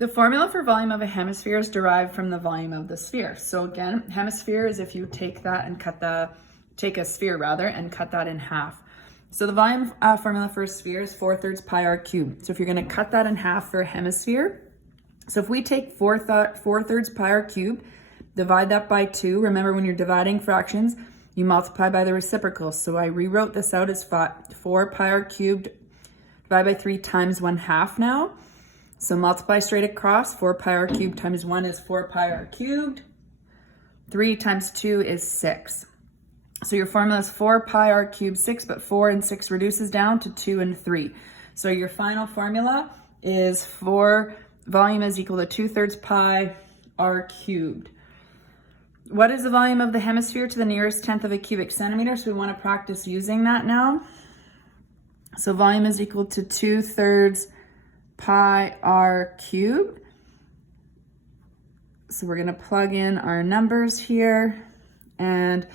The formula for volume of a hemisphere is derived from the volume of the sphere. So again, hemisphere is if you take that and take a sphere rather, and cut that in half. So the volume formula for a sphere is 4/3 pi r cubed. So if you're gonna cut that in half for a hemisphere, so if we take 4/3 pi r cubed, divide that by 2. Remember, when you're dividing fractions, you multiply by the reciprocal. So I rewrote this out as 4 pi r cubed divided by 3 times 1/2 now. So multiply straight across. 4 pi r cubed times 1 is 4 pi r cubed. 3 times 2 is 6. So your formula is 4 pi r cubed 6, but 4 and 6 reduces down to 2 and 3. So your final formula is volume is equal to 2/3 pi r cubed. What is the volume of the hemisphere to the nearest tenth of a cubic centimeter? So we want to practice using that now. So volume is equal to 2/3 pi r cubed. So we're going to plug in our numbers here. And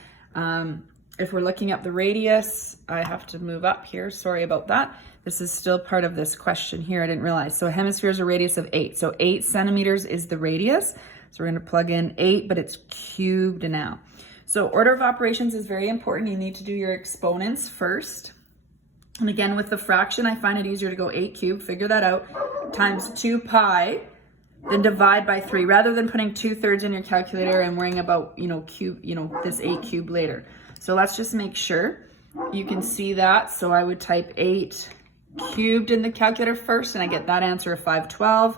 if we're looking at the radius, I have to move up here. Sorry about that. This is still part of this question here. I didn't realize. So a hemisphere is a radius of 8. So 8 centimeters is the radius. So we're going to plug in 8, but it's cubed now. So order of operations is very important. You need to do your exponents first. And again, with the fraction, I find it easier to go 8 cubed, figure that out, times 2 pi, then divide by 3, rather than putting 2/3 in your calculator and worrying about, this 8 cubed later. So let's just make sure you can see that. So I would type 8 cubed in the calculator first, and I get that answer of 512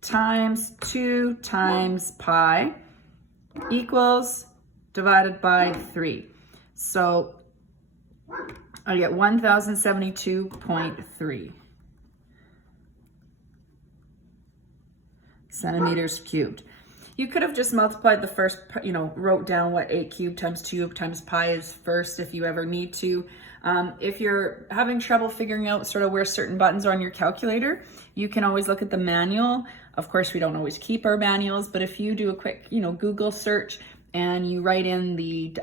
times 2 times pi equals divided by 3. So I get 1072.3 centimeters cubed. You could have just multiplied the first, wrote down what 8 cubed times 2 times pi is first if you ever need to. If you're having trouble figuring out sort of where certain buttons are on your calculator, you can always look at the manual. Of course, we don't always keep our manuals, but if you do a quick, Google search and you write in the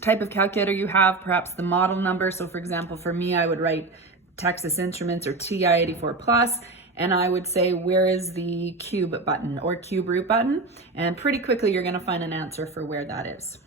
type of calculator you have, perhaps the model number. So for example, for me, I would write Texas Instruments or TI-84 Plus, and I would say, where is the cube button or cube root button? And pretty quickly, you're gonna find an answer for where that is.